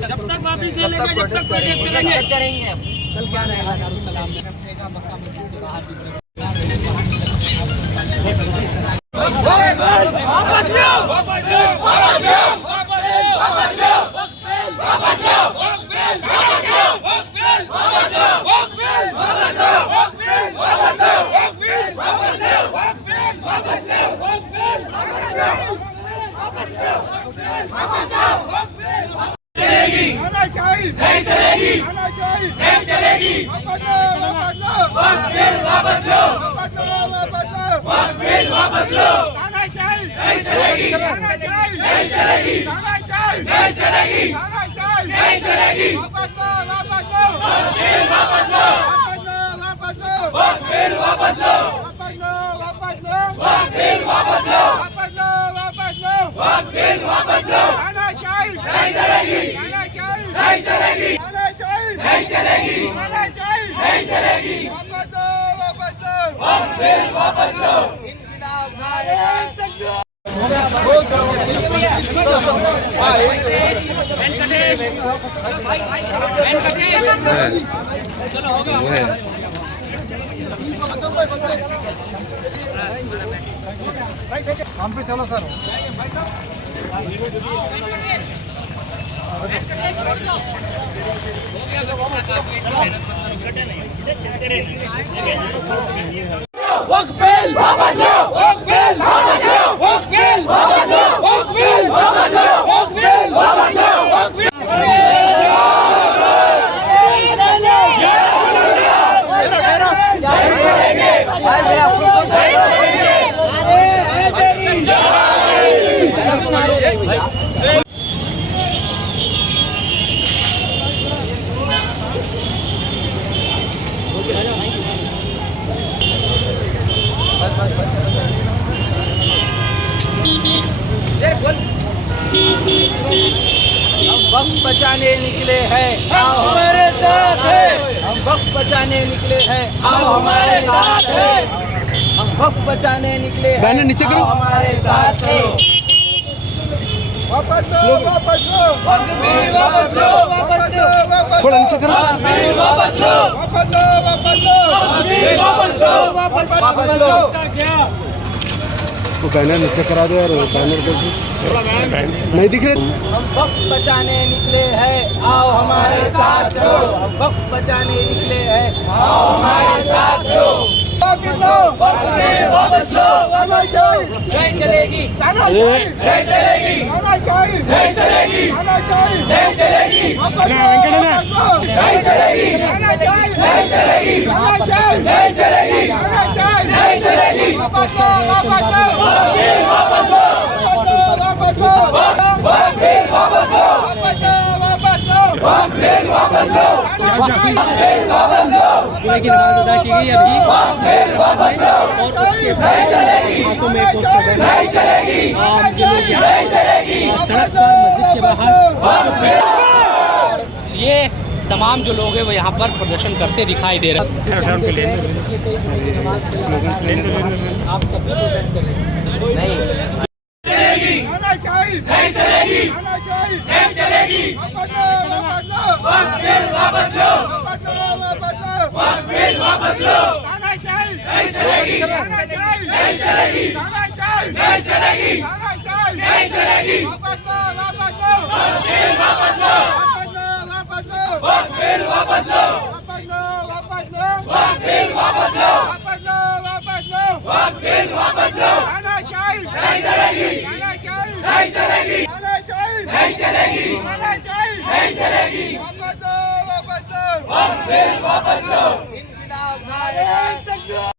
जब तक वापस नहीं लेंगे जब तक प्रोटेस्ट करेंगे। कल क्या रहेगा दारुसलाम में रहेगा मक्का मस्जिद के बाहर भी वापस लो वापस लो वापस लो वापस लो वापस लो वापस लो वापस लो चलेगी नहीं चलेगी नहीं चलेगी वापस लो वापस लो वापस लो नहीं चलेगी नहीं चलेगी नहीं चलेगी नहीं चलेगी वापस लो वापस लो वापस लो वापस लो वापस लो वापस लो नहीं चलेगी नहीं चलेगी नहीं चलेगी नहीं चलेगी वापस लो हम पे चलो सर। वक्त बिल वापस लो वक्त बिल वापस लो वक्त बिल वापस लो वक्त बिल वापस लो वक्त बिल वापस लो वक्त बिल हम वक्त बचाने निकले हैं, आओ हमारे साथ है। हम वक्त बचाने निकले हैं, आओ हमारे साथ है। हम वक्त बचाने निकले हैं, नीचे करो। आओ हमारे साथ है। वापस लो वापस लो वक्त बिल वापस लो वापस लो थोड़ा नीचे करो। वक्त बिल वापस लो वापस लो वापस लो वक्त बिल वापस लो वापस लो। वो बैनर नीचे करा दो यार, बैनर को नहीं दिख रहे। हम वक्त बचाने निकले हैं, आओ हमारे साथ हो। हम वक्त बचाने निकले हैं, आओ हमारे साथ हो। वक्त बिल वापस लो वापस लो। नहीं चलेगी नहीं चलेगी नहीं चलेगी नहीं चलेगी नहीं चलेगी नहीं चलेगी नहीं चलेगी नहीं चलेगी वापस लो वापस लो वापस लो वापस लो वापस लो बिल वापस लो बिल वापस लो जुमे की नमाज अदा की गई अभी बिल वापस लो और उसके नहीं चलेगी नहीं चलेगी नहीं चलेगी सड़क पर मस्जिद के बाहर ये तमाम जो लोग हैं वो यहाँ पर प्रदर्शन करते दिखाई दे रहे हैं। आप तब भी प्रोटेस्ट करें नहीं चलेगी नहीं चलेगी नहीं चलेगी वक्त बिल वापस लो वक्त बिल वापस लो नहीं चलेगी नहीं चलेगी नहीं चलेगी नहीं चलेगी वक्त बिल वापस लो वक्त बिल वापस लो वक्त बिल वापस लो वक्त बिल वापस लो नहीं चलेगी नहीं चलेगी नहीं चलेगी नहीं चलेगी वक्त बिल वापस लो